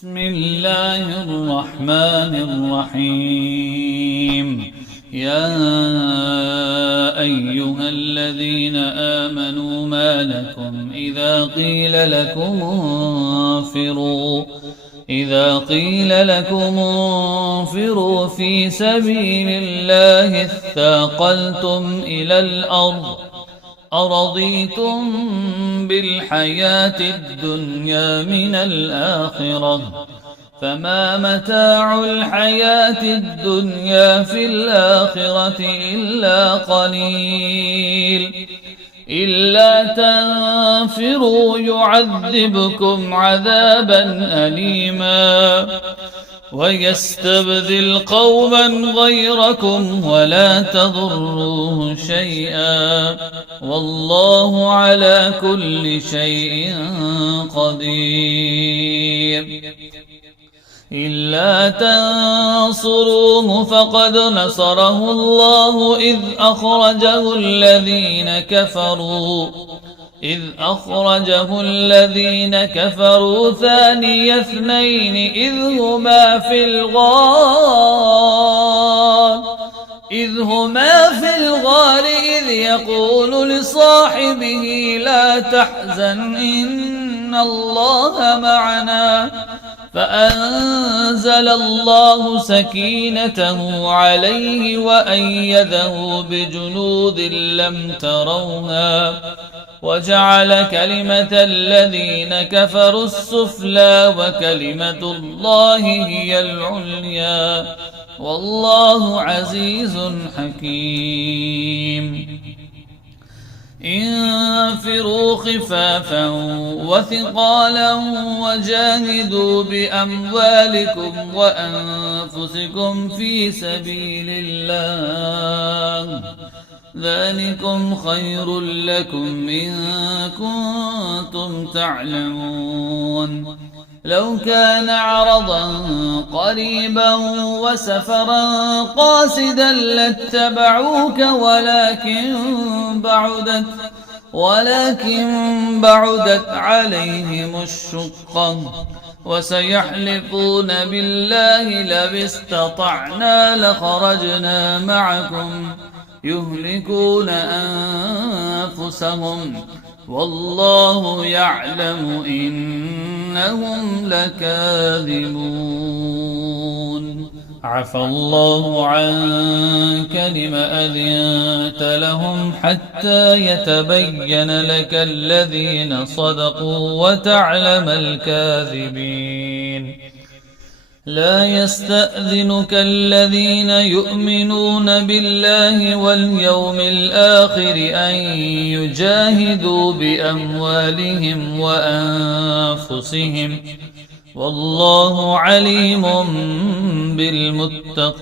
بسم الله الرحمن الرحيم. يا أيها الذين آمنوا ما لكم إذا قيل لكم انفروا في سبيل الله اثاقلتم إلى الأرض أرضيتم بالحياة الدنيا من الآخرة فما متاع الحياة الدنيا في الآخرة إلا قليل. إلا تنفروا يعذبكم عذابا أليما ويستبدل قوما غيركم ولا تضروه شيئا والله على كل شيء قدير. إلا تنصروه فقد نصره الله إذ أخرجه الذين كفروا ثاني اثنين إذ هما في الغار إذ يقول لصاحبه لا تحزن إن الله معنا فأنزل الله سكينته عليه وأيده بجنود لم تروها وجعل كلمة الذين كفروا السفلى وكلمة الله هي العليا والله عزيز حكيم. انفروا خفافا وثقالا وجاهدوا بأموالكم وأنفسكم في سبيل الله ذلكم خير لكم إن كنتم تعلمون. لو كان عرضا قريبا وسفرا قاصدا لاتبعوك ولكن بعدت عليهم الشقة وسيحلفون بالله لو استطعنا لخرجنا معكم يهلكون أنفسهم والله يعلم إنهم لكاذبون. عفى الله عنك لم أذنت لهم حتى يتبين لك الذين صدقوا وتعلم الكاذبين. لا يستأذنك الذين يؤمنون بالله واليوم الآخر أن يجاهدوا بأموالهم وأنفسهم والله عليم بالمتقين.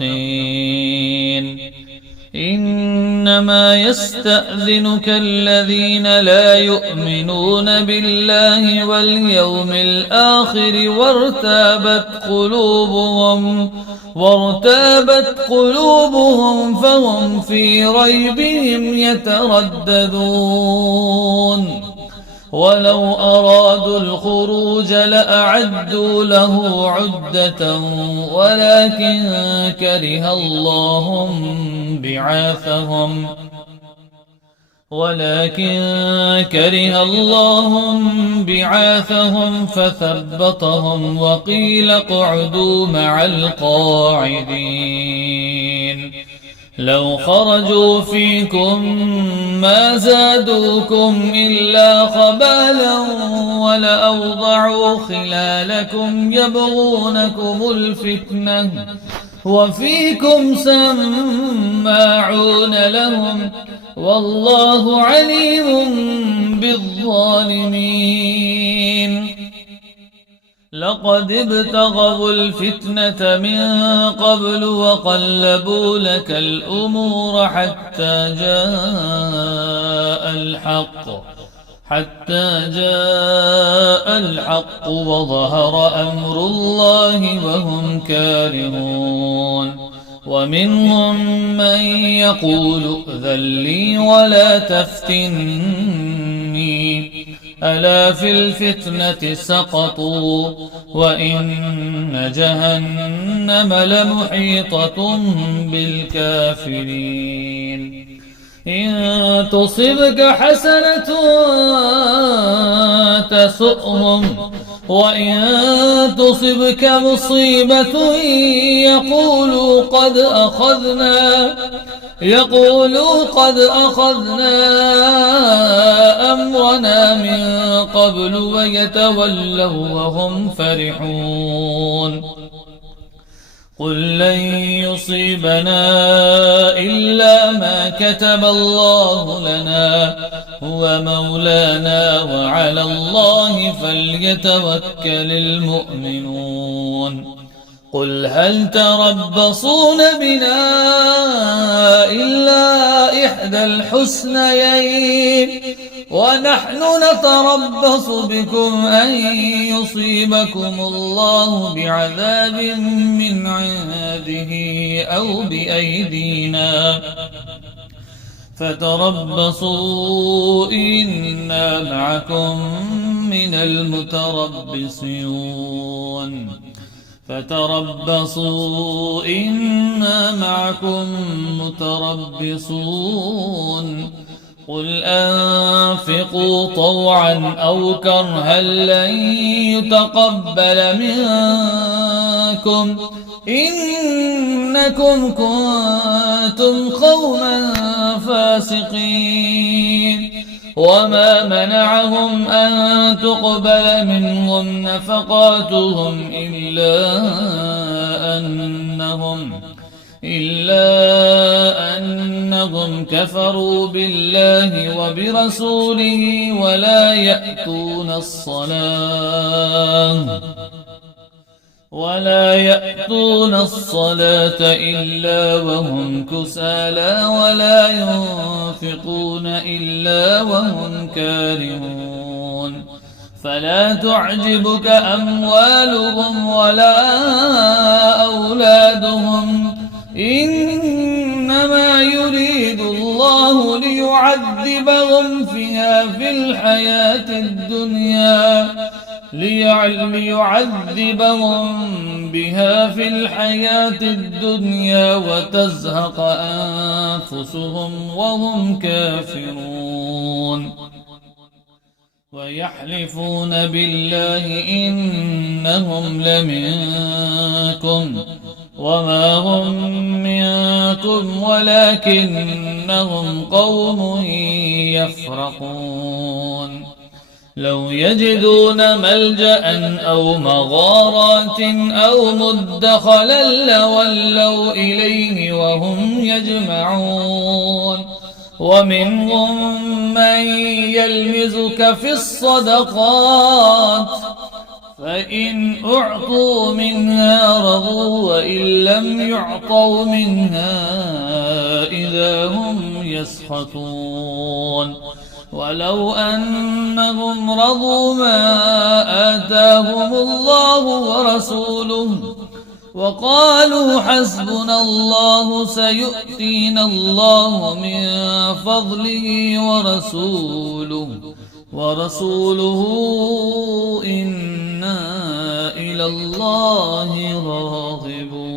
إنما يستأذنك الذين لا يؤمنون بالله واليوم الآخر وارتابت قلوبهم فهم في ريبهم يترددون. ولو أرادوا الخروج لأعدوا له عدة ولكن كره الله بعاثهم فثبطهم وقيل اقعدوا مع القاعدين. لو خرجوا فيكم ما زادوكم إلا خبالا ولأوضعوا خلالكم يبغونكم الفتنة وفيكم سماعون لهم والله عليم بالظالمين. لقد ابتغوا الفتنة من قبل وقلبوا لك الأمور حتى جاء الحق وظهر أمر الله وهم كارهون. ومنهم من يقول ائذن لي ولا تفتني ألا في الفتنة سقطوا وإن جهنم لمحيطة بالكافرين إن تصبك حسنة تسؤهم وإن تصبك مصيبة يقولوا قد أخذنا أمرنا من قبل ويتولوا وهم فرحون قل لن يصيبنا إلا ما كتب الله لنا هو مولانا وعلى الله فليتوكل المؤمنون قل هل تربصون بنا إلا إحدى الحسنيين ونحن نتربص بكم أن يصيبكم الله بعذاب من عنده أو بأيدينا فتربصوا إنا معكم من متربصون قل أنفقوا طوعا أو كرها لن يتقبل منكم إنكم كنتم قوما فاسقين وما منعهم أن تقبل منهم نفقاتهم إلا أنهم كفروا بالله وبرسوله ولا يأتون الصلاة إلا وهم كسالى ولا ينفقون إلا وهم كارهون فلا تعجبك أموالهم ولا أولادهم إنما يريد الله ليعذبهم بها في الحياة الدنيا وتزهق أنفسهم وهم كافرون ويحلفون بالله إنهم لمنكم وما هم منكم ولكنهم قوم يفرقون لو يجدون ملجأ أو مغارات أو مدخلا لولوا إليه وهم يجمعون ومنهم من يلمزك في الصدقات فإن أعطوا منها رضوا وإن لم يعطوا منها إذا هم يسخطون ولو أنهم رضوا ما آتاهم الله ورسوله وقالوا حسبنا الله سيؤتينا الله من فضله ورسوله إنا إلى الله راغبون